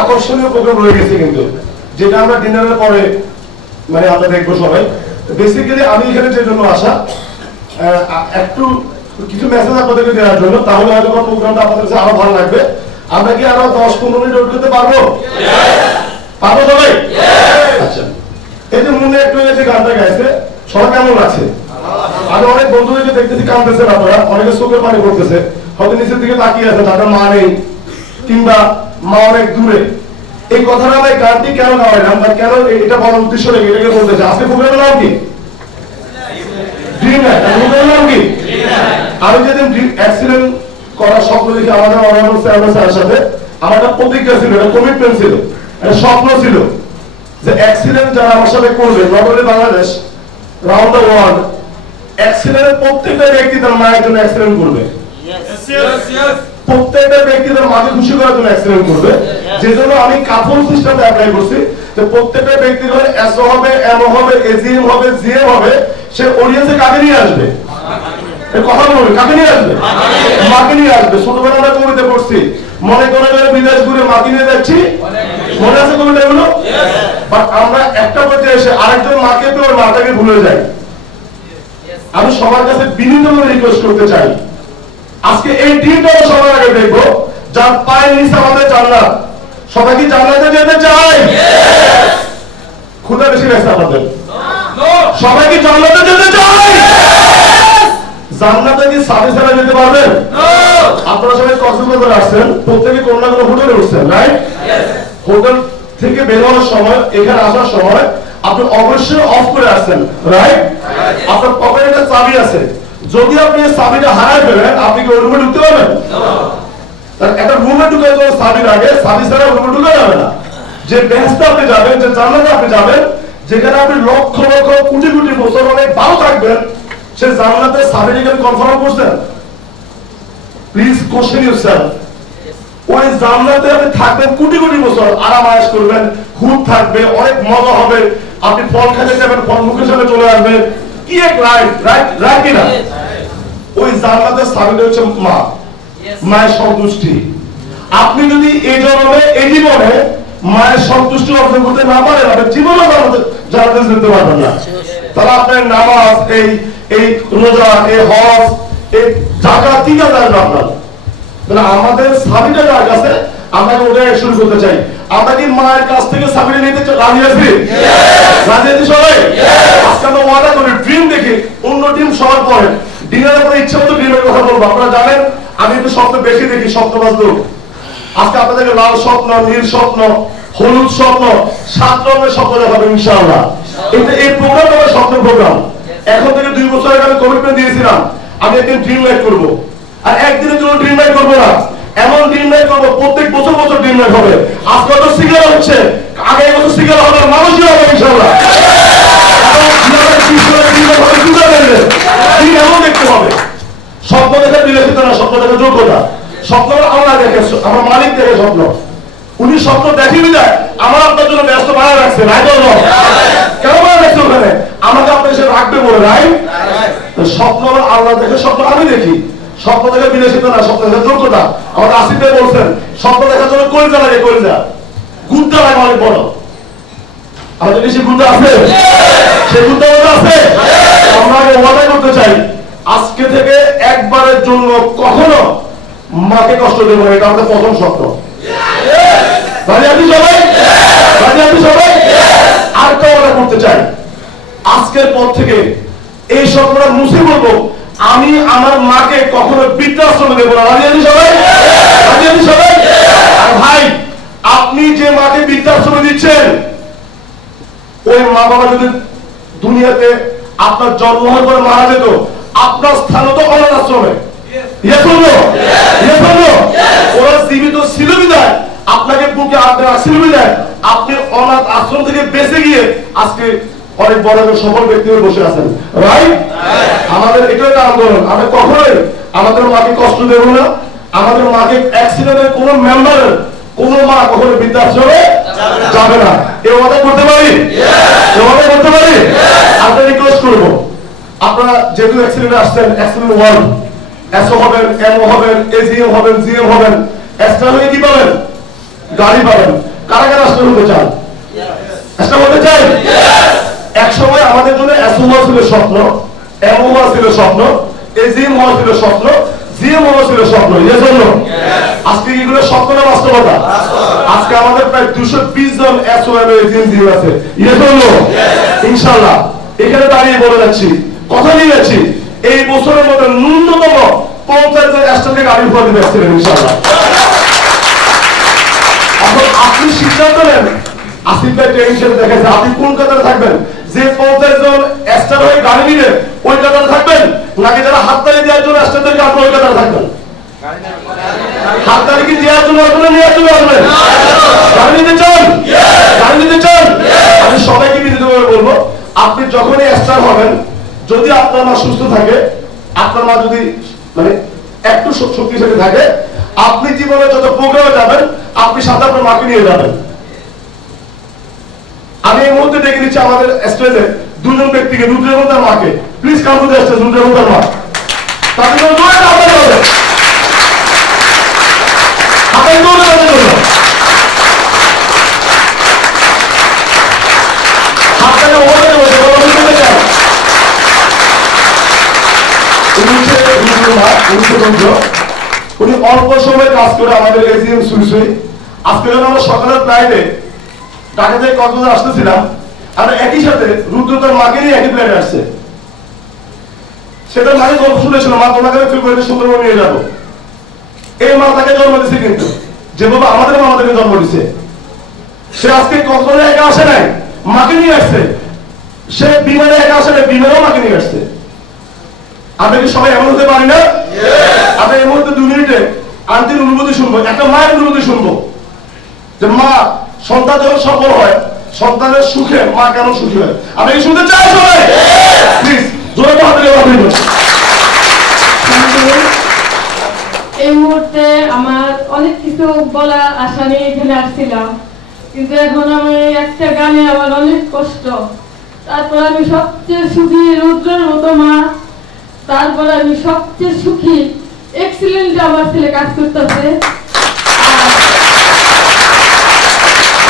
আকর্ষণীয় প্রোগ্রাম রয়ে গেছে কিন্তু যেটা আমরা ডিনারের পরে মানে আমরা দেখবো সবাই। বেসিক্যালি আমি এখানে যে জন্য আসা একটু কিছু মেসেজ আপনাদেরকে দেওয়ার জন্য, তাহলে হয়তো প্রোগ্রামটা আপনাদের কাছে আরো ভালো লাগবে। আমরা কি আরো 10-15 মিনিট ওয়েট করতে পারবো? পারবো সবাই? আচ্ছা, এই যে মনে একটু যে গানটা গাইছে সবাই কেমন আছে? আমি অনেক বন্ধুদেরকে দেখতেছি কাঁদতেছেন, আপনারা অনেকে চোখের পানি পড়তেছে, হয়তো নিচের দিকে তাকিয়ে আছে, তাদের মা নেই কিংবা মা অনেক দূরে। এই কথাটা আমরা গানটি কেন গাওয়াইলাম বা কেন এটা বলার উদ্দেশ্য রেখে এটাকে বলতে চাই। আজকে প্রোগ্রামের নাম কি? Dream night. প্রোগ্রামের নাম কি? আমি যেদিন অ্যাক্সিডেন্ট করার স্বপ্ন দেখি আমাদের অনারেবল স্যারের সাথে, আমার একটা প্রতিজ্ঞা ছিল, একটা কমিটমেন্ট ছিল, একটা স্বপ্ন ছিল যে অ্যাক্সিডেন্ট যারা আমার সাথে করবে, not only Bangladesh, round the world, অ্যাক্সিডেন্টের প্রত্যেকটা ব্যক্তি তার মায়ের জন্য অ্যাক্সিডেন্ট করবে। প্রত্যেকটা ব্যক্তি তার মাকে খুশি করার জন্য অ্যাক্সিডেন্ট করবে। যে জন্য আমি কাফল সিস্টেমে অ্যাপ্লাই করছি যে প্রত্যেকটা ব্যক্তি ধরে এসও হবে, এমও হবে, এজিএম হবে, জিএম হবে, সে অডিয়েন্সে কাকে নিয়ে আসবে? কথা বলবে, কাকে নিয়ে আসবে? মাকে নিয়ে আসবে। ছোটবেলা আমরা কবিতা পড়ছি, মনে করে বিদেশ ঘুরে মাকে নিয়ে যাচ্ছি, মনে আছে কবিতা গুলো? বাট আমরা একটা পর্যায়ে এসে আরেকজন মাকে পেয়ে ওর মাটাকে ভুলে যাই। আমি সবার কাছে বিনীতভাবে রিকোয়েস্ট করতে চাই, আজকে এই দিনটা সবার আগে দেখবো যার পায়ের নিচে আমাদের জান্নাত। সবাই কি জান্নাতে যেতে চায়? ক্ষুধা বেশি লাগছে আমাদের? সবাই কি জান্নাতে যেতে চায়? জান্নাতে কি সাথে সাথে যেতে পারবেন? আপনারা সবাই কক্সবাজার আসছেন, প্রত্যেকে কোনো না কোনো হোটেলে উঠছেন, রাইট? হোটেল থেকে বের হওয়ার সময়, এখানে আসার সময় আপনি অবশ্যই অফ করে আসছেন, রাইট? আপনার পকেটে একটা চাবি আছে, যদি আপনি চাবিটা হারায় ফেলেন আপনি কি ওই রুমে ঢুকতে পারবেন? একটা রুমে ঢুকে তো চাবির আগে চাবি ছাড়া রুমে ঢুকে যাবে না। যে বেহেশতে আপনি যাবেন, যে জান্নাতে আপনি যাবেন, যেখানে আপনি লক্ষ লক্ষ কোটি কোটি বছর অনেক ভালো থাকবেন, সে জান্নাতের চাবিটাকে কনফার্ম করছেন? Please question yourself. ওই জান্নাতে আপনি থাকবেন কোটি কোটি বছর, আরাম আয়েশ করবেন, হুদ থাকবে, অনেক মজা হবে, আপনি ফল খেতে যাবেন, ফল মুখের সামনে চলে আসবে, কি এক লাইফ, রাইট? রাইট কিনা? ওই জান্নাতের চাবিটা হচ্ছে মা, মায়ের সন্তুষ্টি। আপনি যদি এই জন্মে এই জীবনে মায়ের সন্তুষ্টি অর্জন করতে না পারেন, আপনি জীবনে জান্নাতে যেতে পারবেন না। তাহলে আপনার নামাজ, এই রোজা, এই হজ, এই জাকাত ঠিক আছে আপনার। তাহলে আমাদের চাবিটা যার কাছে, আমরা ওটাই শুরু করতে চাই। আমরা কি মায়ের কাছ থেকে চাবিটা নিতে রাজি আছি? রাজি আছি সবাই? আজকে আমরা ওয়াদা করি, ড্রিম দেখি, অন্য ড্রিম সবার পরে, ডিনারের পরে ইচ্ছা মতো ড্রিমের কথা বলবো। আপনারা জানেন আমি একটু স্বপ্ন বেশি দেখি, স্বপ্নবাজ লোক। আজকে আপনাদেরকে লাল স্বপ্ন, নীল স্বপ্ন, হলুদ স্বপ্ন, 7 রঙের স্বপ্ন দেখাবো ইনশাআল্লাহ। এই প্রোগ্রাম আমার স্বপ্ন প্রোগ্রাম। এখন থেকে 2 বছর আগে আমি কমিটমেন্ট দিয়েছিলাম আমি একদিন ড্রিম লাইট করবো, আর একদিনের জন্য ড্রিম লাইট করবো না, এমন ড্রিম লাইট করবো প্রত্যেক বছর বছর ড্রিম লাইট হবে। আজকে তো সিগার হচ্ছে, আগামী বছর সিগার হবে, মানুষই হবে ইনশাআল্লাহ। দেখতে হবে স্বপ্ন দেখে বিলাসিতা না, স্বপ্ন দেখে যোগ্যতা। স্বপ্ন আল্লাহ দেখে, আমার মালিক দেখে স্বপ্ন। উনি স্বপ্ন দেখেনি যায় আমার আপনার জন্য ব্যস্ত বানায় রাখছে, রাইট? কেন বানায় রাখছে? ওখানে আমাকে আপনার এসে রাখবে বলে, রাইট? স্বপ্ন আল্লাহ দেখে, স্বপ্ন আমি দেখি। স্বপ্ন দেখে বিলাসিতা না, স্বপ্ন দেখে যোগ্যতা। আমাদের আসিফ ভাই বলছেন স্বপ্ন দেখার জন্য কলিজা লাগে, কলিজা গুদ্দা লাগে অনেক বড়। আমাদের বেশি গুদ্দা আছে, সেই গুদ্দা আছে। আমরা ওয়াদা করতে চাই আজকে থেকে একবারের জন্য কখনো মাকে কষ্ট দেবো না, এটা আমাদের প্রথম স্বপ্ন। রাজি আছি সবাই? রাজি আছি সবাই? আরেকটা ওয়াদা করতে চাই, আজকের পর থেকে এই স্বপ্নটা মুছে বলবো, আমি আমার মাকে কখনো বৃদ্ধাশ্রমে দেবো না। রাজি আছি সবাই? রাজি আছি সবাই? আর ভাই, আপনি যে মাকে বৃদ্ধাশ্রমে দিচ্ছেন, ওই মা বাবা যদি দুনিয়াতে আপনার জন্ম হওয়ার পরে মারা যেত, আপনার স্থান তো অনাথ আশ্রমে। ওরা জীবিত ছিল বিদায় আপনাকে বুকে আঁকড়ে আসছিল বিদায় আপনি অনাথ আশ্রম থেকে বেঁচে গিয়ে আজকে অনেক বড় সফল ব্যক্তি হয়ে বসে আছেন, রাইট? আমাদের এটা একটা আন্দোলন, আমরা কখনোই আমাদের মাকে কষ্ট দেব না। আমাদের মাকে অ্যাক্সিডেন্টের কোন মেম্বারের কোন মা কখনো বৃদ্ধাশ্রমে যাবে না। এই ওয়াদা করতে পারি? এই ওয়াদা করতে পারি? আপনারা রিকোয়েস্ট করবো, আপনারা যেহেতু অ্যাক্সিডেন্টে আসছেন, অ্যাক্সিডেন্ট ওয়ার্ড, এসও হবেন, এমও হবেন, এজিএম হবেন, জিএম হবেন, এক্সট্রা হয়ে কি পাবেন? গাড়ি পাবেন। কারা কারা আসলে হতে চান? একটা বলতে চাই, এক সময় আমাদের জন্য এসওয়া ছিল স্বপ্ন, এমওয়া ছিল স্বপ্ন, এজিএম হওয়া ছিল স্বপ্ন, জিএম হওয়া ছিল স্বপ্ন। এজন্য আজকে এগুলো স্বপ্ন না বাস্তবতা? আজকে আমাদের প্রায় 220 জন এসওয়া এজিএম জিএম আছে। এজন্য ইনশাআল্লাহ এখানে দাঁড়িয়ে বলে যাচ্ছি, কথা দিয়ে যাচ্ছি, এই বছরের মধ্যে ন্যূনতম 50 জন স্টাফকে গাড়ি উপহার দিতে আসছিলেন ইনশাআল্লাহ। এখন আপনি সিদ্ধান্ত নেন, আসিফ ভাই ট্রেনিং সেন্টার দেখাচ্ছে, আপনি কোন কাতারে থাকবেন? যে 50 জন স্টার হয়ে গাড়ি নিবে ওই কাতারে থাকবেন, নাকি যারা হাততালি দেওয়ার জন্য স্টারদেরকে আপনি ওই কাতারে থাকবেন? হাততালি কি দেওয়ার জন্য আসবেন, নেওয়ার জন্য আসবেন? গাড়ি নিতে চান? গাড়ি নিতে চান? আমি সবাইকে বিনীতভাবে বলবো, আপনি যখনই স্টার হবেন, যদি আপনার মা সুস্থ থাকে, আপনার মা যদি মানে একটু শক্তিশালী থাকে, আপনি জীবনে যত প্রোগ্রামে যাবেন আপনি সাথে আপনার মাকে নিয়ে যাবেন। আমি এই মুহূর্তে ডেকে দিচ্ছি আমাদের স্টেজে দুজন ব্যক্তিকে, রুদ্র এবং তার মাকে। Please come to the stage, Rudra এবং তার মা। তাদের জন্য দৌড়ে আপনাদের হবে, আপনাদের দৌড়ে তাদের জন্য হাতটাকে ওখানে বসে বলো বলতে চান। উনি অল্প সময় কাজ করে আমাদের এজিএম সুইসুই। আজকে যখন আমরা সকালের ফ্লাইটে ঢাকা থেকে কক্সবাজার আসতেছিলাম, আমরা একই সাথে রুদ্র তার মাকে নিয়ে একই প্লেনে আসছে। সেটার মাকে গল্প শুনেছিল, মা তোমাকে ফিল করে সুন্দরবন নিয়ে যাবো। এই মা তাকে জন্ম দিচ্ছে, কিন্তু যেভাবে আমাদের মা আমাদেরকে জন্ম দিচ্ছে, সে আজকে কক্সবাজারে একা আসে নাই, মাকে নিয়ে আসছে। সে বিমানে একা আসে নাই, বিমানেও মাকে নিয়ে আসছে। আমরা কি সবাই এমন হতে পারি না? আমরা এই মুহূর্তে 2 মিনিটে আন্টির অনুভূতি শুনবো, একটা মায়ের অনুভূতি শুনবো, যে মা সন্তান যখন সফল হয়, সন্তানের সুখে মা কেন সুখী হয়। আমরা কি শুনতে চাই সবাই? প্লিজ জোরে তো হাতে দেওয়া হইল। এই মুহূর্তে আমার অনেক কিছু বলার আশা নিয়ে এখানে আসছিলাম, কিন্তু এখন আমি একটা গানে আমার অনেক কষ্ট। তারপর আমি সবচেয়ে সুখী রুদ্রের মতো মা, তারপর আমি সবচেয়ে সুখী এক্সিলেন্ট আমার ছেলে কাজ করতেছে।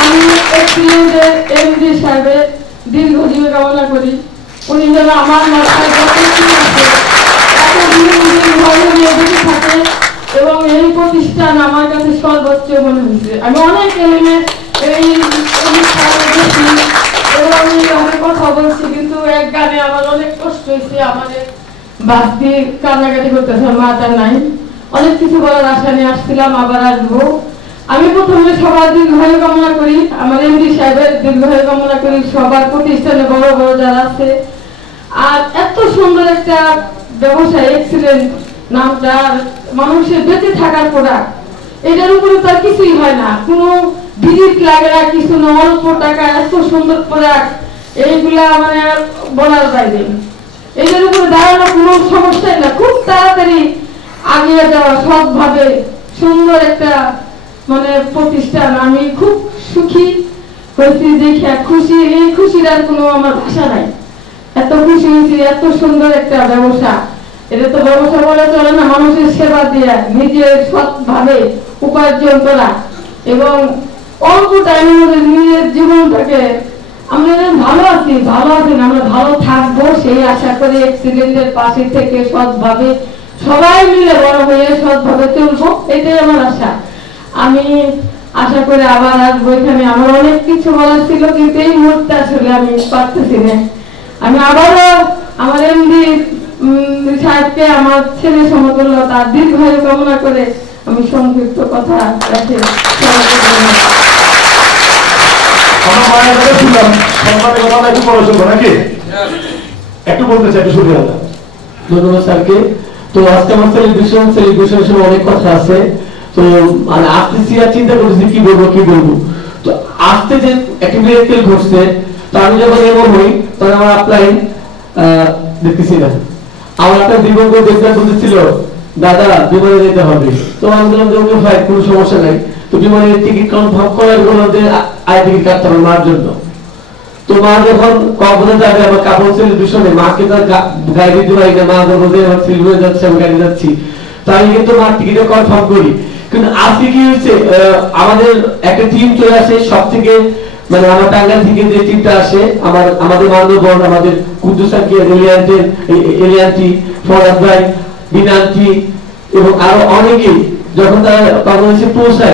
আমি এক্সিলেন্টের এমডি সাহেবের দীর্ঘজীবী কামনা করি। উনি যেন আমার মাথায় যত কিছু আছে এতদিন ঘরে নিয়ে বেঁচে থাকে, এবং এই প্রতিষ্ঠান আমার কাছে সর্বোচ্চ মনে হয়েছে। আমি অনেক এলিমেন্ট এই অনুষ্ঠানে দেখি এবং আমি কথা বলছি, কিন্তু এক গানে আমার অনেক কষ্ট হয়েছে। আমাদের বাস দিয়ে কান্নাকাটি করতেছে, মাটা নাই। অনেক কিছু বলার আশা নিয়ে আসছিলাম, আবার আসবো। আমি প্রথমে সবার দীর্ঘায়ু কামনা করি, আমার এমডি সাহেবের দীর্ঘায়ু কামনা করি, সবার প্রতিষ্ঠানে বড় বড় যারা আছে। আর এত সুন্দর একটা ব্যবসা এক্সিলেন্ট নামটা, মানুষের বেঁচে থাকার প্রোডাক্ট, এটার উপরে তার কিছুই হয় না, কোনো ভিজিট লাগে না, কিছু না, অল্প টাকা এত সুন্দর প্রোডাক্ট, এইগুলা মানে বলার বাইরে। এটার উপরে দাঁড়ানো কোনো সমস্যাই না, খুব তাড়াতাড়ি আগিয়ে যাওয়া, সৎভাবে সুন্দর একটা মানে প্রতিষ্ঠান। আমি খুব সুখী হয়েছি দেখে, খুশি, এই খুশির আর কোনো আমার ভাষা নাই। এত খুশি হয়েছি, এত সুন্দর একটা ব্যবসা। এটা তো ব্যবসা বলে চলে না, মানুষের সেবা দিয়ে নিজের সৎভাবে উপার্জন করা এবং অল্প টাইমের মধ্যে নিজের জীবনটাকে আমরা ভালো আছি, ভালো আছেন, আমরা ভালো থাকবো সেই আশা করি এক্সিলেন্টের পাশে থেকে সৎভাবে সবাই মিলে বড় হয়ে সৎভাবে চলবো, এটাই আমার আশা। আমি আশা করি আবার আসবো এখানে। আমার অনেক কিছু বলার ছিল, কিন্তু এই মুহূর্তে আসলে আমি পারতেছি না। আমি আবারও আমার এমডি সাহেবকে আমার ছেলে সমতুল্য, তার দীর্ঘায়ু কামনা করে আমি সংক্ষিপ্ত কথা রাখি। একটু বলতে চাই, একটু শুনে ধন্যবাদ স্যারকে। তো আজকে আমার সেলিব্রেশনের অনেক কথা আছে, তো মানে আসতেছি আর চিন্তা করতেছি কি বলবো কি বলবো। তো আসতে যে একটা মিরাকেল ঘটছে, তো আমি যখন এমন হই তখন আমার আপলাইন দেখতেছি না, আমার একটা দিবঙ্গ দেখতে বলতেছিল দাদা বিমানে যেতে হবে। তো আমি বললাম যে ভাই কোনো সমস্যা নাই, তো বিমানের টিকিট কনফার্ম করার বললাম যে আই টিকিট কাটতে হবে মার জন্য। তো মা যখন কক্সবাজার যাবে, আমার কাপড় সেলিব্রেশনে মাকে তো গাড়ি দিতে পারি না, মা বলবো যে আমার সিলভারে যাচ্ছে, আমি গাড়ি যাচ্ছি। তো আমি কিন্তু মার টিকিটে কনফার্ম করি, কিন্তু আজকে কি হয়েছে, আমাদের একটা টিম চলে আসে সব থেকে, মানে আমার টাঙ্গাইল থেকে যে টিমটা আসে, আমাদের মানববন্ধ, আমাদের কুদ্দুস স্যারকে, এলিয়ানটি, ফরাদ ভাই, বিনান্তি এবং আরো অনেকেই, যখন তারা বাংলাদেশে পৌঁছায়